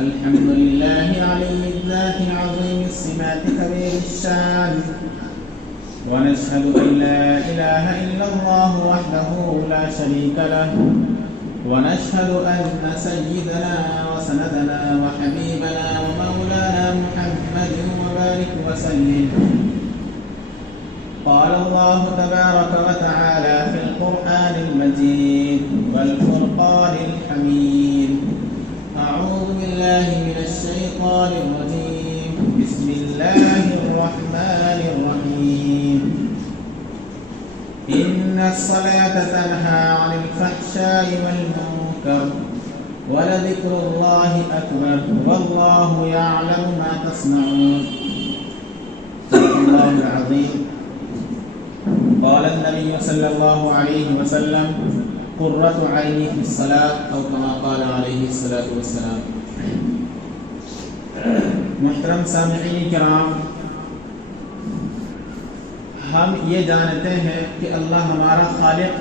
الحمد لله علي الذات عظيم الصفات كبير الشان، ونشهد أن لا إله إلا الله وحده لا شريك له، ونشهد أن سيدنا وسندنا وحبيبنا ومولانا محمد وبارك وسلم. قال الله تبارك وتعالى في القرآن المجيد والفرقان الحميد: أعوذ بالله من الشيطان الرجيم، بسم الله الرحمن الرحيم. إن الصلاة تنهى عن الفحشاء والمنكر ولذكر الله أكبر والله يعلم ما تصنعون. صدق الله العظيم. قال النبي صلى الله عليه وسلم: قرة عيني في الصلاة، أو كما قال عليه الصلاة والسلام. محترم سامعین کرام، ہم یہ جانتے ہیں کہ اللہ ہمارا خالق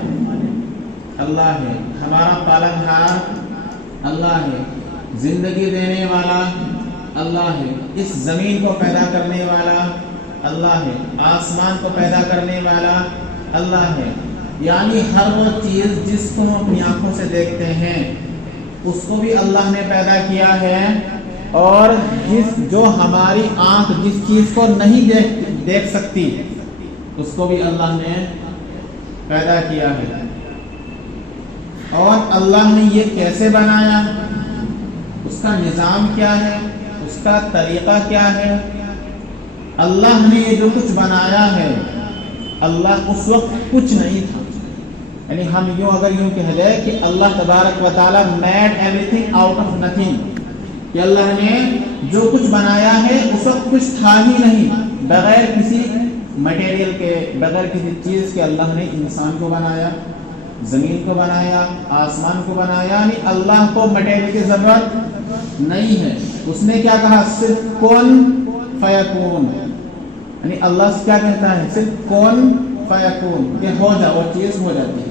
اللہ ہے، ہمارا پالنہار اللہ ہے، زندگی دینے والا اللہ ہے، اس زمین کو پیدا کرنے والا اللہ ہے، آسمان کو پیدا کرنے والا اللہ ہے. یعنی ہر وہ چیز جس کو ہم اپنی آنکھوں سے دیکھتے ہیں اس کو بھی اللہ نے پیدا کیا ہے، اور جو ہماری آنکھ جس چیز کو نہیں دیکھ سکتی اس کو بھی اللہ نے پیدا کیا ہے. اور اللہ نے یہ کیسے بنایا، اس کا نظام کیا ہے، اس کا طریقہ کیا ہے. اللہ نے یہ جو کچھ بنایا ہے، اللہ اس وقت کچھ نہیں تھا. یعنی ہم اگر یوں کہہ دیں کہ اللہ تبارک و تعالی made every thing out of nothing, کہ اللہ نے جو کچھ بنایا ہے اس وقت کچھ تھا ہی نہیں. بغیر کسی مٹیریل کے، بغیر کسی چیز کے اللہ نے انسان کو بنایا، زمین کو بنایا، آسمان کو بنایا. یعنی اللہ کو مٹیریل کی ضرورت نہیں ہے. اس نے کیا کہا؟ صرف کن فیکون. یعنی اللہ سے کیا کہتا ہے؟ صرف کن فیکون، کہ ہو جا، وہ چیز ہو جاتی ہے.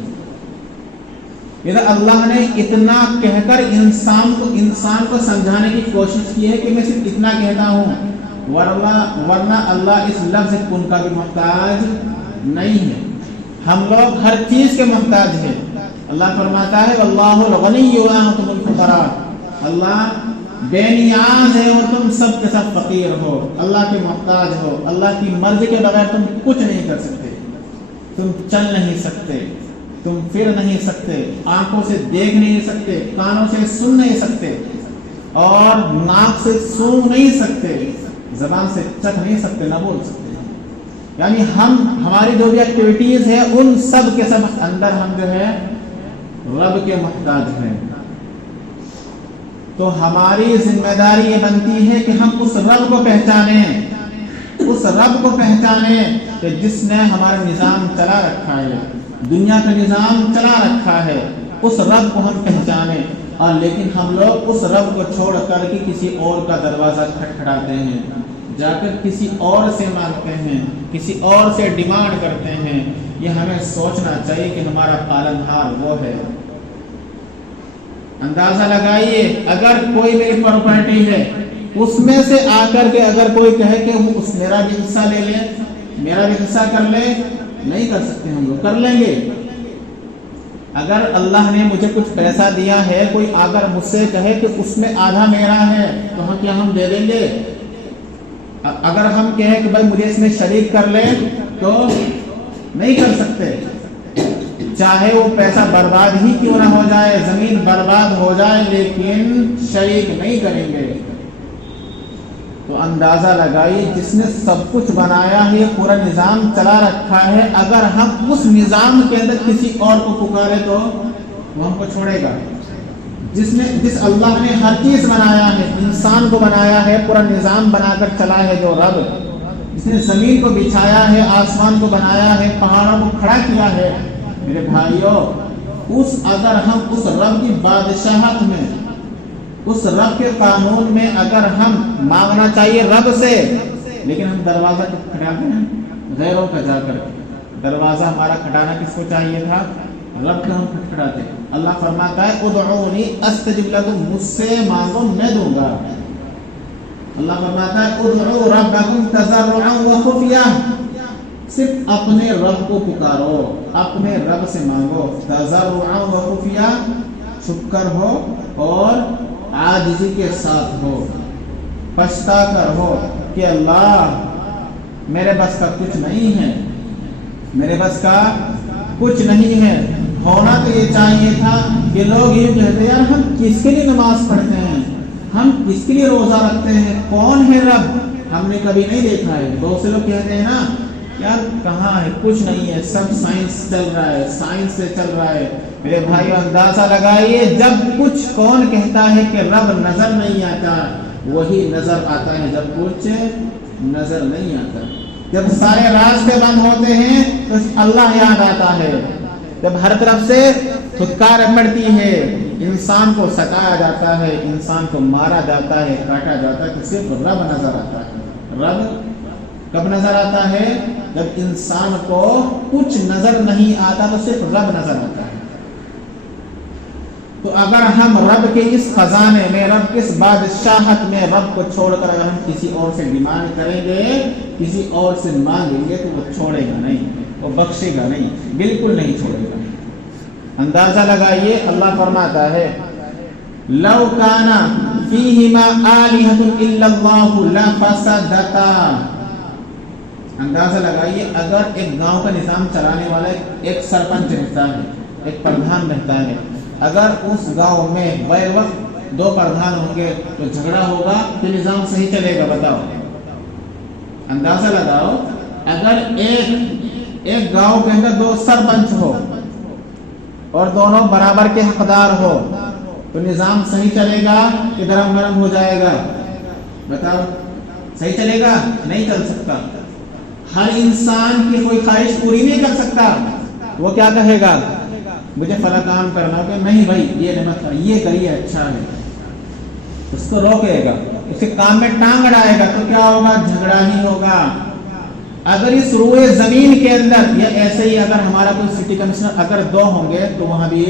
ادھر اللہ نے اتنا کہہ کر انسان کو سمجھانے کی کوشش کی ہے کہ میں صرف اتنا کہتا ہوں، ورنہ اللہ اس لفظ کن کا بھی محتاج نہیں ہے. ہم لوگ ہر چیز کے محتاج ہیں. اللہ فرماتا ہے: واللہ الغنی وانتم الفقراء. اللہ بے نیاز ہے اور تم سب کے سب فقیر ہو، اللہ کے محتاج ہو. اللہ کی مرضی کے بغیر تم کچھ نہیں کر سکتے، تم چل نہیں سکتے، تم پھر نہیں سکتے، آنکھوں سے دیکھ نہیں سکتے، کانوں سے سن نہیں سکتے، اور ناک سے سونگھ نہیں سکتے، زبان سے چکھ نہیں سکتے، نہ بول سکتے. یعنی ہماری جو بھی ایکٹیویٹیز ہیں ان سب کے سب اندر ہم جو ہے رب کے محتاج ہیں. تو ہماری ذمہ داری یہ بنتی ہے کہ ہم اس رب کو پہچانیں، اس رب کو پہچانیں کہ جس نے ہمارا نظام چلا رکھا ہے، دنیا کا نظام چلا رکھا ہے. اس رب کو ہم پہچانیں. اور لیکن ہم لوگ اس رب کو چھوڑ کر کے کسی اور کا دروازہ کھٹکھٹاتے ہیں، جا کر کسی اور سے مانگتے ہیں، کسی اور سے ڈیمانڈ کرتے ہیں. یہ ہمیں سوچنا چاہیے کہ ہمارا پالنہار وہ ہے. اندازہ لگائیے، اگر کوئی میری پراپرٹی ہے، اس میں سے آ کر کے اگر کوئی کہے کہ میرا بھی حصہ لے لے، میرا بھی حصہ کر لے، نہیں کر سکتے. ہم لوگ کر لیں گے. اگر اللہ نے مجھے کچھ پیسہ دیا ہے، کوئی اگر مجھ سے کہے کہ اس میں آدھا میرا ہے، تو کیا ہم دے دیں گے؟ اگر ہم کہیں کہ بھائی مجھے اس میں شریک کر لے، تو نہیں کر سکتے. چاہے وہ پیسہ برباد ہی کیوں نہ ہو جائے، زمین برباد ہو جائے، لیکن شریک نہیں کریں گے. تو اندازہ لگائیے، جس نے سب کچھ بنایا ہے، پورا نظام چلا رکھا ہے، اگر ہم اس نظام کے اندر کسی اور کو پکارے تو وہ ہم کو چھوڑے گا. جس اللہ نے ہر چیز بنایا ہے، انسان کو بنایا ہے، پورا نظام بنا کر چلا ہے، جو رب جس نے زمین کو بچھایا ہے، آسمان کو بنایا ہے، پہاڑوں کو کھڑا کیا ہے، میرے بھائیوں، اگر ہم اس رب کی بادشاہت میں، اس رب کے قانون میں اگر ہم مانگنا چاہیے رب سے، لیکن ہم دروازہ کھٹکھٹاتے ہیں غیروں کا. جا کر دروازہ ہمارا کھٹانا کس کو چاہیے تھا؟ رب کا ہم کھٹکھٹاتے ہیں. اللہ فرماتا ہے ادعونی استجب لکم، مجھ سے مانگو میں دوں گا۔ اللہ فرماتا ہے ادعوا ربکم تضرعا وخفیا، صرف اپنے رب کو پکارو، اپنے رب سے مانگو، تضرعا وخفیا، چھپ کر ہو اور عاجزی کے ساتھ ہو، پچھتا کر ہو کہ اللہ میرے بس کا کچھ نہیں ہے، میرے بس کا کچھ نہیں ہے۔ ہونا تو یہ چاہیے تھا کہ لوگ یہ کہتے ہیں یار ہم کس کے لیے نماز پڑھتے ہیں، ہم کس کے لیے روزہ رکھتے ہیں، کون ہے رب، ہم نے کبھی نہیں دیکھا ہے۔ بہت سے لوگ کہتے ہیں نا یار کہاں ہے، کچھ نہیں ہے، سب سائنس چل رہا ہے، سائنس سے چل رہا ہے۔ میرے بھائیو اندازہ لگائیے، جب کچھ کون کہتا ہے کہ رب نظر نہیں آتا، وہی نظر آتا ہے جب کچھ نظر نہیں آتا۔ جب سارے راستے بند ہوتے ہیں تو اللہ یاد آتا ہے، جب ہر طرف سے پھٹکار پڑتی ہے، انسان کو ستایا جاتا ہے، انسان کو مارا جاتا ہے، کاٹا جاتا ہے، تو صرف رب نظر آتا ہے۔ رب کب نظر آتا ہے؟ جب انسان کو کچھ نظر نہیں آتا تو صرف رب نظر آتا ہے۔ تو اگر ہم رب کے اس خزانے میں، رب کے اس بادشاہت میں رب کو چھوڑ کر اگر ہم کسی اور سے ڈیمانڈ کریں گے، کسی اور سے مانگیں گے، تو وہ چھوڑے گا نہیں، وہ بخشے گا نہیں، بالکل نہیں چھوڑے گا۔ اندازہ لگائیے، اللہ فرماتا ہے لو کان فیہما آلہۃ الا اللہ لفسدتا۔ اندازہ لگائیے، اگر ایک گاؤں کا نظام چلانے والا ایک سرپنچ رہتا ہے، ایک پردھان رہتا ہے، اگر اس گاؤں میں غیر وقت دو پردھان ہوں گے تو جھگڑا ہوگا تو نظام صحیح چلے گا؟ بتاؤ، اندازہ لگاؤ، اگر ایک گاؤں کے اندر دو سرپنچ ہو اور دونوں برابر کے حقدار ہو تو نظام صحیح چلے گا کہ درم برم ہو جائے گا؟ بتاؤ، صحیح چلے گا؟ نہیں چل سکتا۔ ہر انسان کی کوئی خواہش پوری نہیں کر سکتا، وہ کیا کہے گا؟ مجھے فلاں کام کرنا ہوگا، نہیں بھائی یہ نمت کر، یہ کریے اچھا ہے، اس کو روکے گا، اس کے کام میں ٹانگ اڑائے گا تو کیا ہوگا؟ جھگڑا ہی ہوگا۔ اگر اس روئے زمین کے اندر یا ایسے ہی اگر ہمارا کوئی سٹی کمشنر اگر دو ہوں گے تو وہاں بھی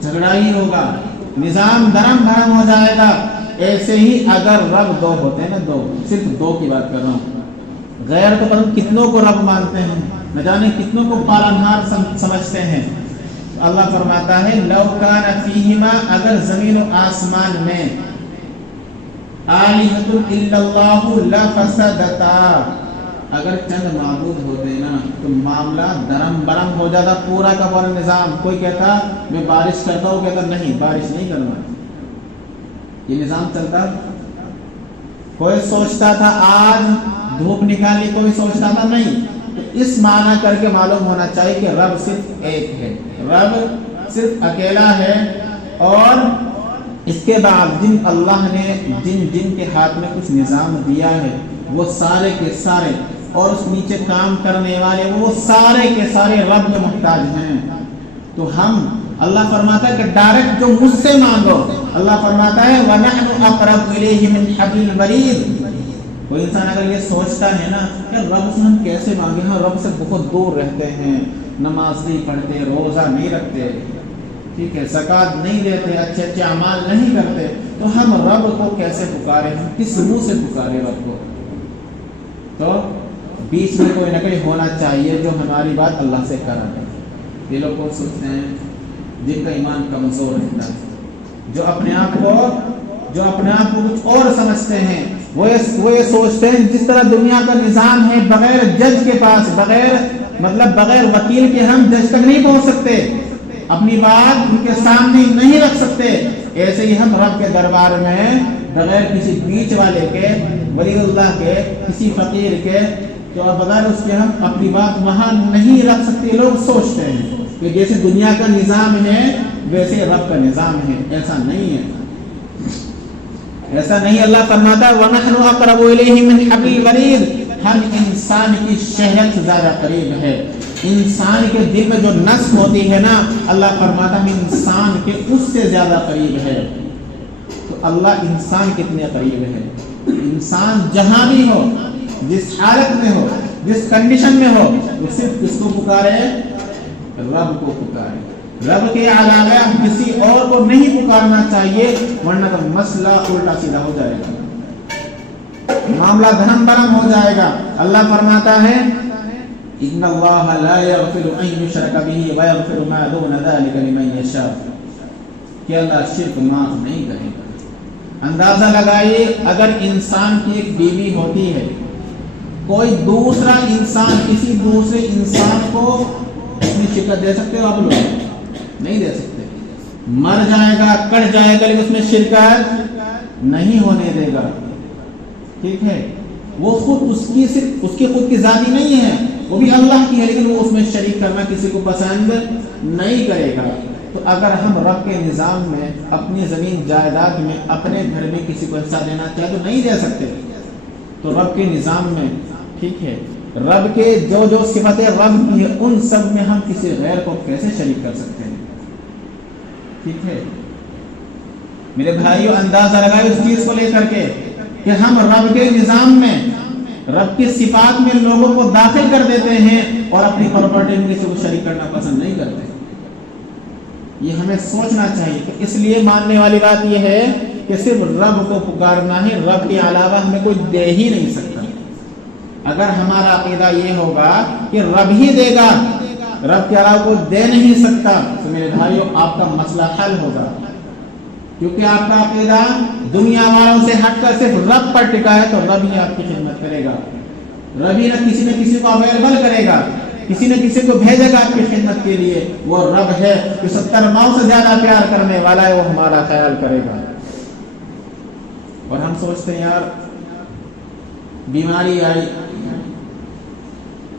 جھگڑا ہی ہوگا، نظام درم بھرم ہو جائے گا۔ ایسے ہی اگر رب دو ہوتے ہیں نا، دو، صرف دو کی بات کر رہا ہوں، غیر تو کتنوں کو رب مانتے ہیں، نہ جانے کتنوں کو پالنہار سمجھتے ہیں۔ اللہ فرماتا ہے لو کان فیہما، اگر زمین و آسمان میں آلہۃ الا اللہ لفسدتا، اگر چند معبود ہوتے نا تو معاملہ درم برم ہو جاتا، پورا کا پورا نظام۔ کوئی کہتا میں بارش کرتا ہوں، کہتا نہیں بارش نہیں کرنا، یہ نظام چلتا۔ کوئی سوچتا تھا آج دھوپ نکالی، کوئی سوچتا تھا نہیں۔ تو اس معنی کر کے معلوم ہونا چاہیے کہ رب صرف ایک ہے، رب صرف اکیلا ہے، اور اس کے بعد جن اللہ نے جن کے ہاتھ میں کچھ نظام دیا ہے وہ سارے کے سارے، اور اس نیچے کام کرنے والے وہ سارے کے سارے رب میں محتاج ہیں۔ تو ہم، اللہ فرماتا ہے کہ ڈائریکٹ جو مجھ سے مانگو، اللہ فرماتا ہے وَنَحْنُ أَقْرَبُ إِلَيْهِ مِنْ حَبْلِ الْوَرِيدِ۔ کوئی انسان اگر یہ سوچتا ہے نا کہ رب سے ہم کیسے مانگیں، ہم رب سے بہت دور رہتے ہیں، نماز نہیں پڑھتے، روزہ نہیں رکھتے، ٹھیک ہے، زکوٰۃ نہیں دیتے، اچھے اچھے اعمال نہیں کرتے، تو ہم رب کو کیسے پکارے، ہم کس منہ سے پکارے رب کو؟ تو بیچ میں کوئی نہ کوئی ہونا چاہیے جو ہماری بات اللہ سے کرا دے۔ یہ لوگ کو سوچتے ہیں جن کا ایمان کمزور رہتا ہے، جو اپنے آپ کو کچھ اور سمجھتے ہیں، وہ یہ سوچتے ہیں جس طرح دنیا کا نظام ہے، بغیر جج کے پاس، بغیر وکیل کے ہم جج تک نہیں پہنچ سکتے، اپنی بات ان کے سامنے نہیں رکھ سکتے، ایسے ہی ہم رب کے دربار میں بغیر کسی بیچ والے کے، ولی اللہ کے، کسی فقیر کے، تو بغیر اس کے ہم اپنی بات وہاں نہیں رکھ سکتے۔ لوگ سوچتے ہیں کہ جیسے دنیا کا نظام ہے ویسے رب کا نظام ہے، ایسا نہیں ہے، ایسا نہیں۔ اللہ فرماتا ہے وَنَحْنُ أَقْرَبُ إِلَيْهِ مِنْ حَبْلِ الْوَرِيدِ، ہم انسان کی شہد سے زیادہ قریب ہے۔ انسان کے دل میں جو نس ہوتی ہے نا، اللہ فرماتا ہے انسان کے اس سے زیادہ قریب ہے۔ تو اللہ انسان کتنے قریب ہے؟ انسان جہاں بھی ہو، جس حالت میں ہو، جس کنڈیشن میں ہو، وہ صرف کس کو پکارے؟ رب کو پکارے۔ رب کے علاوہ کسی اور کو نہیں پکارنا چاہیے، ورنہ تو مسئلہ الٹا سیدھا ہو جائے گا، معاملہ دھرم برم ہو جائے گا۔ اللہ فرماتا ہے ان اللہ لا یغفر ان یشرک بہ ویغفر ما دون ذلک لمن یشاء، کہ اللہ شرک معاف نہیں کرے گا۔ اندازہ لگائیے اگر انسان کی ایک بیوی ہوتی ہے، کوئی دوسرا انسان کسی دوسرے انسان کو اپنی شرکت دے سکتے ہو آپ لوگ؟ نہیں دے سکتے، مر جائے گا کٹ جائے گا لیکن اس میں شرکت نہیں ہونے دے گا، ٹھیک ہے؟ وہ خود اس کی خود کی ذاتی نہیں ہے، وہ بھی اللہ کی ہے، لیکن وہ اس میں شریک کرنا کسی کو پسند نہیں کرے گا۔ تو اگر ہم رب کے نظام میں اپنی زمین جائیداد میں اپنے گھر میں کسی کو حصہ دینا چاہے تو نہیں دے سکتے۔ تو رب کے نظام میں، ٹھیک ہے، رب کے جو جو صفتیں رب کی ہے ان سب میں ہم کسی غیر کو کیسے شریک کر سکتے ہیں؟ ٹھیک ہے میرے بھائیو، اندازہ لگائے اس چیز کو لے کر کے کہ ہم رب کے نظام میں رب کی صفات میں لوگوں کو داخل کر دیتے ہیں اور اپنی پراپرٹی میں کسی کو شریک کرنا پسند نہیں کرتے۔ یہ ہمیں سوچنا چاہیے کہ اس لیے ماننے والی بات یہ ہے کہ صرف رب کو پکارنا ہے، رب کے علاوہ ہمیں کوئی دے ہی نہیں سکتا۔ اگر ہمارا عقیدہ یہ ہوگا کہ رب ہی دے گا، رب کے علاوہ کوئی دے نہیں سکتا، تو میرے بھائیو آپ کا مسئلہ حل ہوگا، کیونکہ آپ کا عقیدہ دنیا والوں سے ہٹ کر صرف رب پر ٹکا ہے، تو رب ہی آپ کی خدمت کرے گا، رب ہی نہ کسی کو اویلیبل کرے گا، کسی نہ کسی کو بھیجے گا آپ کی خدمت کے لیے۔ وہ رب ہے جو 70 ماؤں سے زیادہ پیار کرنے والا ہے، وہ ہمارا خیال کرے گا۔ اور ہم سوچتے ہیں یار بیماری آئی،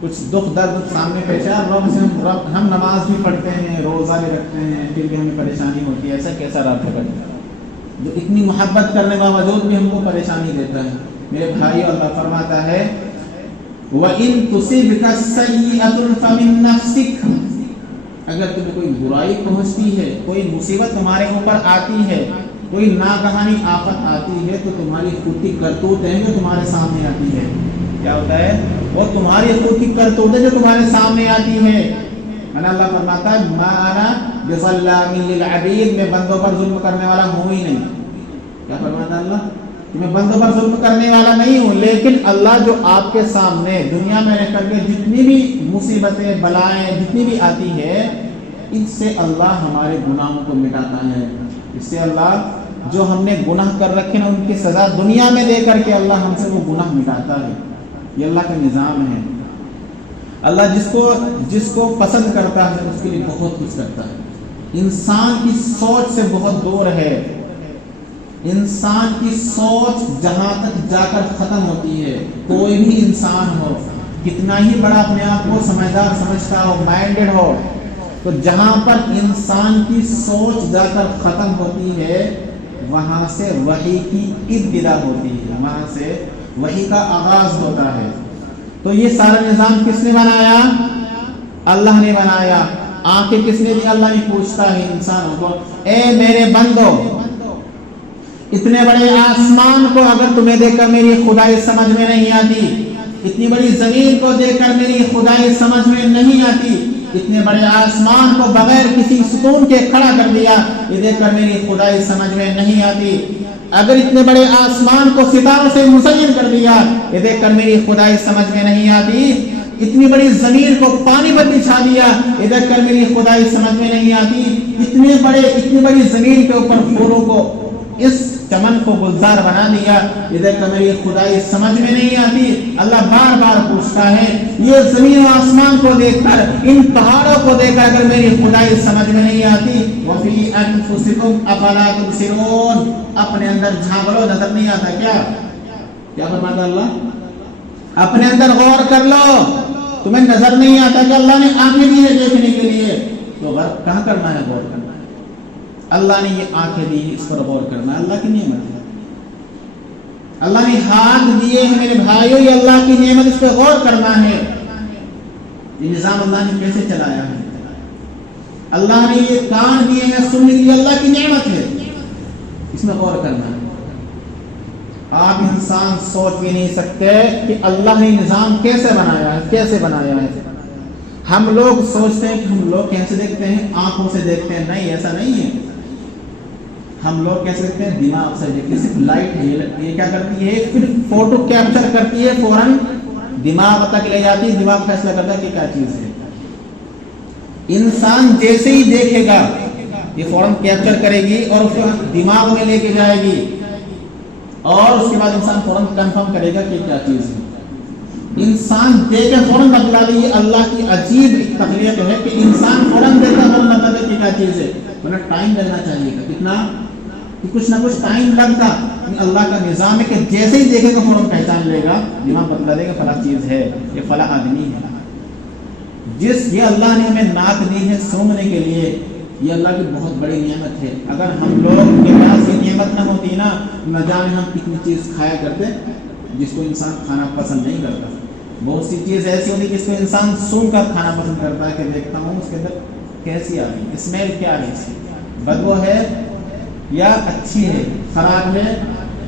کچھ دکھ درد سامنے پیش آیا، رب ہم نماز بھی پڑھتے ہیں، روزہ بھی رکھتے ہیں، پھر بھی ہمیں پریشانی ہوتی ہے۔ ایسا کیسا رب ہے جو اتنی محبت کرنے کے باوجود بھی ہم کو پریشانی دیتا ہے؟ میرے بھائی، اللہ فرماتا ہے وَإِن تُصِبْكَ سَيِّئَةٌ فَمِن نَفْسِكَ، اگر تمہیں کوئی برائی پہنچتی ہے، کوئی مصیبت تمہارے اوپر آتی ہے، کوئی ناگہانی آفت آتی ہے، تو تمہاری خود کی کرتوتیں جو تمہارے سامنے آتی ہے، کیا ہوتا ہے؟ وہ تمہاری خود کی کرتوتیں جو تمہارے سامنے آتی ہے۔ اللہ فرماتا ہے مَا أَنَا بِظَلَّامٍ لِلْعَبِيدِ، میں بندوں پر ظلم کرنے والا ہوں ہی نہیں۔ کیا فرماتا اللہ؟ کہ میں بندوں پر ظلم کرنے والا نہیں ہوں، لیکن اللہ جو آپ کے سامنے دنیا میں رہ کر کے جتنی بھی مصیبتیں بلائیں جتنی بھی آتی ہے، ان سے اللہ ہمارے گناہوں کو مٹاتا ہے۔ اس سے اللہ جو ہم نے گناہ کر رکھے نا، ان کی سزا دنیا میں دے کر کے اللہ ہم سے وہ گناہ مٹاتا ہے۔ یہ اللہ کا نظام ہے۔ اللہ جس کو پسند کرتا ہے اس کے لیے بہت کچھ کرتا ہے۔ انسان کی سوچ سے بہت دور ہے، انسان کی سوچ جہاں تک جا کر ختم ہوتی ہے۔ کوئی بھی انسان ہو، کتنا ہی بڑا اپنے آپ کو سمجھدار سمجھتا ہو، مائنڈڈ ہو، تو جہاں پر انسان کی سوچ جا کر ختم ہوتی ہے، وہاں سے وحی کی ابتدا ہوتی ہے، وہاں سے وحی کا آغاز ہوتا ہے۔ تو یہ سارا نظام کس نے بنایا؟ اللہ نے بنایا۔ آنکھیں کس نے دی؟ اللہ نے پوچھتا ہے انسانوں کو، اے میرے بندو، اتنے بڑے آسمان کو اگر تمہیں دیکھ کر میری خدائی سمجھ میں نہیں آتی، اتنی بڑی زمین کو دیکھ کر میری خدائی سمجھ میں نہیں آتی، اتنے بڑے آسمان کو بغیر کسی ستون کے کھڑا کر دیا، یہ دیکھ کر میری خدائی سمجھ میں نہیں آتی، اگر اتنے بڑے آسمان کو ستاروں سے مزین کر دیا، یہ دیکھ کر میری خدائی سمجھ میں نہیں آتی، اتنی بڑی زمین کو پانی پر بچھا دیا، یہ دیکھ کر میری خدائی سمجھ میں نہیں آتی، اتنی بڑی زمین کے اوپر پھولوں کو، اس چمن کو گلزار بنا دیا، یہ دیکھ کر میری خدائی سمجھ میں نہیں آتی۔ اللہ بار بار پوچھتا ہے، یہ زمین و آسمان کو دیکھ کر، ان پہاڑوں کو دیکھ کر اگر میری خدائی سمجھ میں نہیں آتی، وَفِي أَنفُسِكُمْ أَفَلَا تُبْصِرُونَ، اپنے اندر جھانک لو، نظر نہیں آتا کیا فرماتا اللہ؟ اپنے اندر غور کر لو، تمہیں نظر نہیں آتا کہ اللہ نے آنکھیں دی ہے دیکھنے کے لیے، تو غور کہاں کرنا ہے؟ غور کرنا ہے۔ اللہ نے یہ آنکھیں دی، اس پر غور کرنا ہے، اللہ کی نعمت ہے۔ اللہ نے ہاتھ دیے ہیں میرے بھائیوں، یہ اللہ کی نعمت، اس پہ غور کرنا ہے۔ یہ نظام اللہ نے کیسے چلایا ہے؟ اللہ نے یہ کان دیے ہیں سننے کے لیے، اللہ کی نعمت ہے، اس میں غور کرنا ہے۔ آپ انسان سوچ بھی نہیں سکتے کہ اللہ نے نظام کیسے بنایا ہے، کیسے بنایا ہے۔ ہم لوگ سوچتے ہیں کہ ہم لوگ کیسے دیکھتے ہیں؟ آنکھوں سے دیکھتے ہیں. نہیں، ایسا نہیں ہے. ہم لوگ کیسے دیکھتے ہیں؟ دماغ سے دیکھتے ہیں. صرف لائٹ ہے، یہ کیا کرتی ہے؟ پھر فوٹو کیپچر کرتی ہے، فوراً دماغ تک لے جاتی ہے، دماغ فیصلہ کرتا ہے کہ کیا چیز ہے. انسان جیسے ہی دیکھے گا یہ فوراً کیپچر کرے گی اور اس کو دماغ میں لے کے جائے گی، اور اس کے بعد انسان فوراً کنفرم کرے گا کہ کیا چیز ہے. انسان دیکھ کے فوراً بتلا دی. یہ اللہ کی عجیب تخلیق ہے کہ انسان فوراً دیکھا فوراً بتلا دے کہ کیا چیز ہے. ورنہ ٹائم لگنا چاہیے گا، کتنا کہ کچھ نہ کچھ ٹائم لگتا. اللہ کا نظام ہے کہ جیسے ہی دیکھے گا فوراً پہچان لے گا، دماغ بتلا دے گا فلاں چیز ہے، یہ فلاں آدمی ہے. یہ اللہ نے ہمیں ناک دی ہے سونگنے کے لیے، یہ اللہ کی بہت بڑی نعمت ہے. اگر ہم لوگ کے پاس یہ نعمت نہ ہوتی نا، نہ جانے ہم کتنی چیز کھایا کرتے جس کو انسان کھانا پسند نہیں کرتا. بہت سی چیز ایسی ہوتی ہے جس کو انسان سونگ کر کھانا پسند کرتا ہے کہ دیکھتا ہوں اس کے اندر کیسی آ رہی ہے، اسمیل کیا ہے، اس کی بدبو ہے یا اچھی ہے، خراب ہے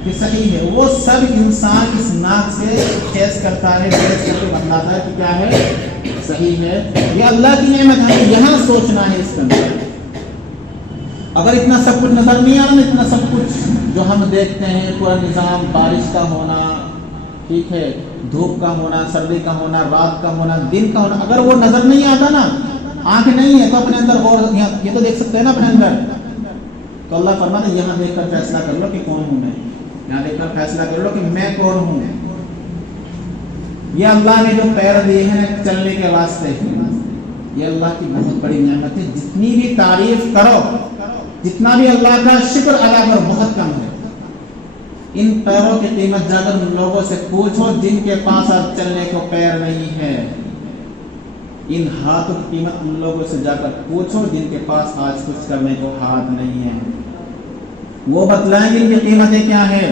کہ صحیح ہے. وہ سب انسان اس ناک سے ٹیسٹ کرتا ہے، ٹیسٹ کر کے بتلاتا ہے کہ کیا ہے، صحیح ہے. یہ اللہ کی نعمت ہے، یہاں سوچنا ہے اس کے اندر. اگر اتنا سب کچھ نظر نہیں آ رہا نا، اتنا سب کچھ جو ہم دیکھتے ہیں، پورا نظام، بارش کا ہونا، ٹھیک ہے، دھوپ کا ہونا، سردی کا ہونا، رات کا ہونا، دن کا ہونا، اگر وہ نظر نہیں آتا نا، آنکھ نہیں ہے تو اپنے اندر غور، یہ تو دیکھ سکتے ہیں نا اپنے اندر. تو اللہ فرماتا ہے یہاں دیکھ کر فیصلہ کر لو کہ کون ہوں میں، یہاں دیکھ کر فیصلہ کر لو کہ میں کون ہوں. یہ اللہ نے جو پیر دیے ہیں چلنے کے واسطے، یہ اللہ کی بہت بڑی نعمت ہے. جتنی بھی تعریف کرو، جتنا بھی اللہ کا شکر ادا کرو، بہت کم ہے. ان پیروں کی قیمت جا کر ان لوگوں سے پوچھو جن کے پاس اب چلنے کو پیر نہیں ہے. ان ہاتھوں کی قیمت ان لوگوں سے جا کر پوچھو جن کے پاس آج کچھ کرنے کو ہاتھ نہیں ہے. وہ بتلائیں گے ان کی قیمتیں کیا ہے.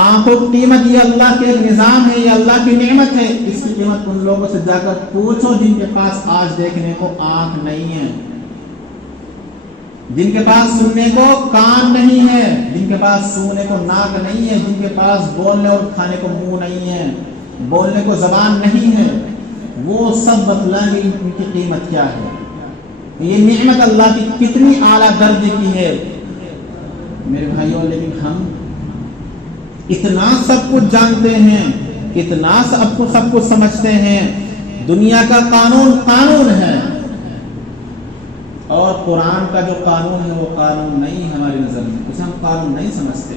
آنکھوں کی قیمت یہ اللہ کے ایک نظام ہے، یہ اللہ کی نعمت ہے. اس کی قیمت ان لوگوں سے جا کر پوچھو جن کے پاس آج دیکھنے کو آنکھ نہیں ہے، جن کے پاس سننے کو کان نہیں ہے، جن کے پاس سونگنے کو ناک نہیں ہے، جن کے پاس بولنے اور کھانے کو منہ نہیں ہے، بولنے کو زبان نہیں ہے. وہ سب بتلائیں گے ان کی قیمت کیا ہے. یہ نعمت اللہ کی کتنی اعلیٰ درجے کی ہے میرے بھائیوں. لیکن ہم اتنا سب کچھ جانتے ہیں، اتنا سب کچھ سمجھتے ہیں. دنیا کا قانون قانون ہے، اور قرآن کا جو قانون ہے وہ قانون نہیں ہے ہماری نظر میں. اسے ہم قانون نہیں سمجھتے.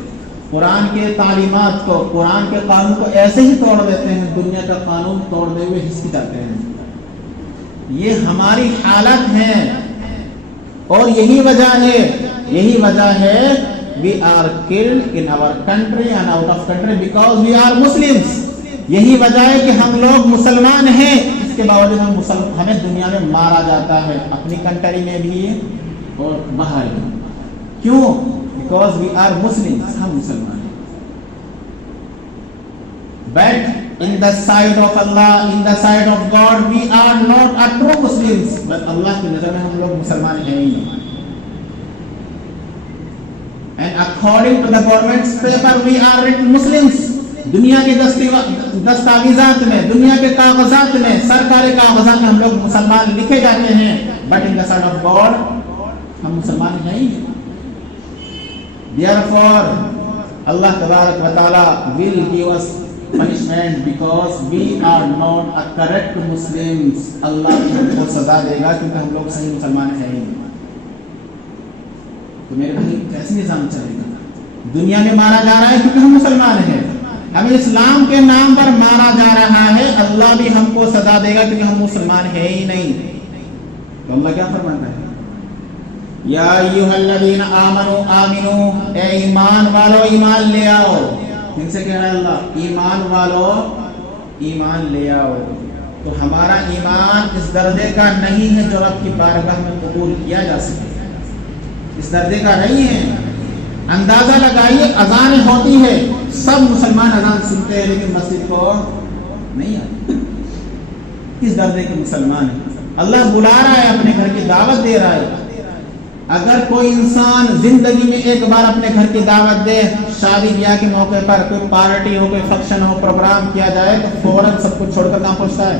قرآن کے تعلیمات کو، قرآن کے قانون کو ایسے ہی توڑ دیتے ہیں، دنیا کا قانون توڑنے ہوئے ہچکچاتے ہیں. یہ ہماری حالت ہے، اور یہی وجہ ہے we are killed in our country and out of country because we are Muslims. یہی وجہ ہے کہ ہم لوگ مسلمان ہیں، اس کے باوجود ہمیں دنیا میں مارا جاتا ہے، اپنی کنٹری میں بھی اور باہر بھی. کیوں؟ because we are Muslims. ہم مسلمان ہیں. But in the sight of Allah, in the sight of God, we are not a true Muslims. But اللہ کی نظر میں ہم لوگ مسلمان ہیں ہی نہیں. And according to the government's paper, we are written Muslims. دنیا کے دستاویزات میں، دنیا کے کاغذات میں، سرکاری کاغذات میں ہم لوگ مسلمان لکھے جاتے ہیں. But in the sight of God, ہم مسلمان نہیں ہیں. Therefore, Allah Tabarak wa Ta'ala will give us punishment because we are not a correct Muslims. اللہ ہم کو سزا دے گا کیونکہ ہم لوگ صحیح مسلمان ہیں ہی نہیں. تو میرے بھائی کیسے نظام چلے گا؟ دنیا میں مارا جا رہا ہے کیونکہ ہم مسلمان ہیں، ہمیں اسلام کے نام پر مارا جا رہا ہے. اللہ بھی ہم کو سزا دے گا کیونکہ ہم مسلمان ہیں ہی نہیں. تو اللہ کیا فرماتا ہے؟ یا ایھا الذین آمنوا آمنو، اے ایمان والو ایمان لے آؤ. ان سے کہہ رہا ہے اللہ ایمان والو ایمان لے آؤ. تو ہمارا ایمان اس درجے کا نہیں ہے جو رب کی بارگاہ میں قبول کیا جا سکے، اس درجے کا نہیں ہے. اندازہ لگائیے، اذان ہوتی ہے، سب مسلمان اذان سنتے ہیں لیکن مسجد کو نہیں آتے. کس درجے کے مسلمان ہیں؟ اللہ بلا رہا ہے، اپنے گھر کی دعوت دے رہا ہے. اگر کوئی انسان زندگی میں ایک بار اپنے گھر کی دعوت دے، شادی بیاہ کے موقع پر کوئی پارٹی ہو، کوئی فنکشن ہو، پروگرام کیا جائے تو فوراً سب کچھ چھوڑ کر کہاں پہنچتا ہے؟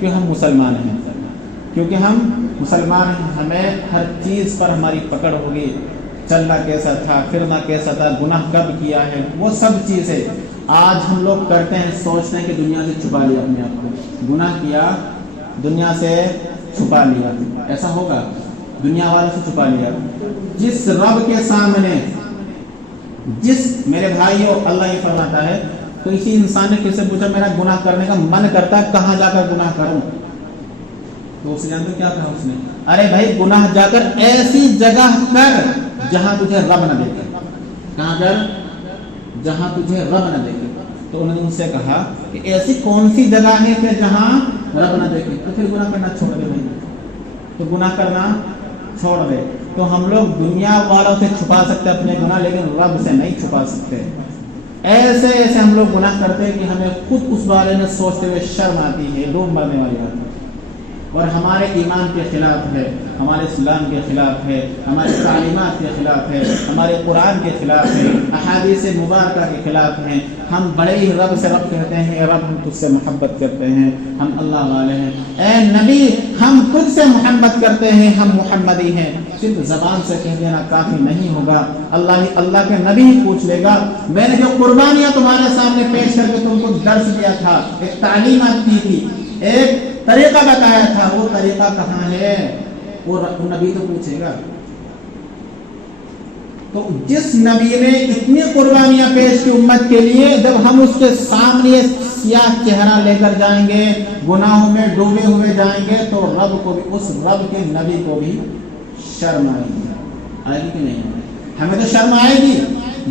کہ ہم مسلمان ہیں، کیونکہ ہم مسلمان ہیں، ہمیں ہر چیز پر ہماری پکڑ ہوگی، چلنا کیسا تھا، پھرنا کیسا تھا، گناہ کب کیا ہے، وہ سب چیزیں آج ہم لوگ کرتے ہیں، سوچتے ہیں کہ دنیا سے چھپا لیا اپنے آپ کو، گناہ کیا دنیا سے چھپا لیا، ایسا ہوگا؟ دنیا والوں سے چھپا لیا۔ جس رب کے سامنے، میرے بھائیو، اللہ یہ فرماتا ہے، تو اسی انسان نے کس سے پوچھا میرا گناہ کرنے کا من کرتا ہے، کہاں جا کر گناہ کروں؟ تو اسے جانتے کیا کہا اس نے؟ ارے بھائی گناہ جا کر ایسی جگہ کر جہاں تجھے رب نہ دیکھے۔ کہاں کر؟ جہاں تجھے رب نہ دیکھے۔ تو انہوں نے ان سے کہا کہ ایسی کون سی جگہ ہے کہ جہاں رب نہ دیکھے؟ تو پھر گناہ کرنا چھوڑ دے بھائی، تو گناہ کرنا چھوڑ دے۔ تو ہم لوگ دنیا والوں سے چھپا سکتے اپنے گناہ، لیکن رب سے نہیں چھپا سکتے۔ ایسے ایسے ہم لوگ گناہ کرتے ہیں کہ ہمیں خود اس بارے میں سوچتے ہوئے شرم آتی ہے، ڈوب مرنے والی بات ہے، اور ہمارے ایمان کے خلاف ہے، ہمارے اسلام کے خلاف ہے، ہمارے تعلیمات کے خلاف ہے، ہمارے قرآن کے خلاف ہے، احادیث مبارکہ کے خلاف ہیں۔ ہم بڑے ہی رب سے رب کہتے ہیں، رب ہم تجھ سے محبت کرتے ہیں، ہم اللہ والے ہیں، اے نبی ہم تجھ سے محبت کرتے ہیں، ہم محمدی ہیں۔ صرف زبان سے کہہ دینا کافی نہیں ہوگا، اللہ کے نبی ہی پوچھ لے گا، میں نے جو قربانیاں تمہارے سامنے پیش کر کے تم کو درس دیا تھا، ایک تعلیمات دی تھی، ایک طریقہ بتایا تھا، وہ طریقہ کہاں ہے؟ وہ نبی تو پوچھے گا۔ تو جس نبی نے اتنی قربانیاں پیش کی امت کے لیے، جب ہم اس کے سامنے سیاہ چہرہ لے کر جائیں گے، گناہوں میں ڈوبے ہوئے جائیں گے، تو رب کو بھی، اس رب کے نبی کو بھی شرم آئے گی، آئے گی کہ نہیں؟ ہمیں تو شرم آئے گی،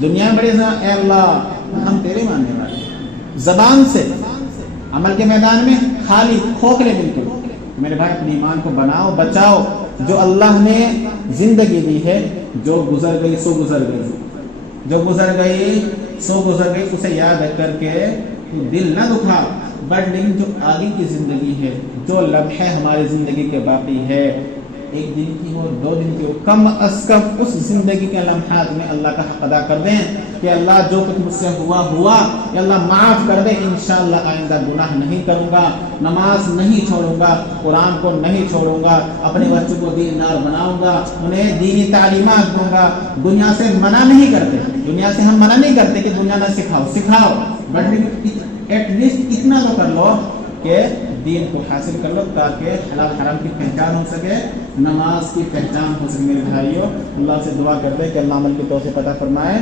دنیا میں بڑے اے اللہ ہم تیرے ماننے والے، زبان سے، عمل کے میدان میں خالی کھوکھلے بالکل۔ میرے بھائی اپنے ایمان کو بناؤ، بچاؤ۔ جو اللہ نے زندگی دی ہے، جو گزر گئی سو گزر گئی، جو گزر گئی سو گزر گئی، اسے یاد کر کے دل نہ دکھا، بٹ لیکن جو آگے کی زندگی ہے، جو لمحے ہماری زندگی کے باقی ہے، ایک دن کی ہو، 2 دن کی ہو، کم از کم اس زندگی کے لمحات میں اللہ کا حق ادا کر دیں کہ اللہ جو کچھ مجھ سے ہوا یا اللہ معاف کر دے، انشاءاللہ آئندہ گناہ نہیں کروں گا، نماز نہیں چھوڑوں گا، قرآن کو نہیں چھوڑوں گا، اپنے بچوں کو دیندار بناؤں گا، انہیں دینی تعلیمات دوں گا۔ دنیا سے منع نہیں کرتے، دنیا سے ہم منع نہیں کرتے کہ دنیا نہ سکھاؤ، بٹ ایٹ لیسٹ اتنا تو کر لو کہ دین کو حاصل کر لو، تاکہ حلال حرام کی پہچان ہو سکے، نماز کی پہچان ہو سکے۔ میرے بھائیوں، اللہ سے دعا کرتے ہیں کہ اللہ عمل کی توفیق عطا فرمائے۔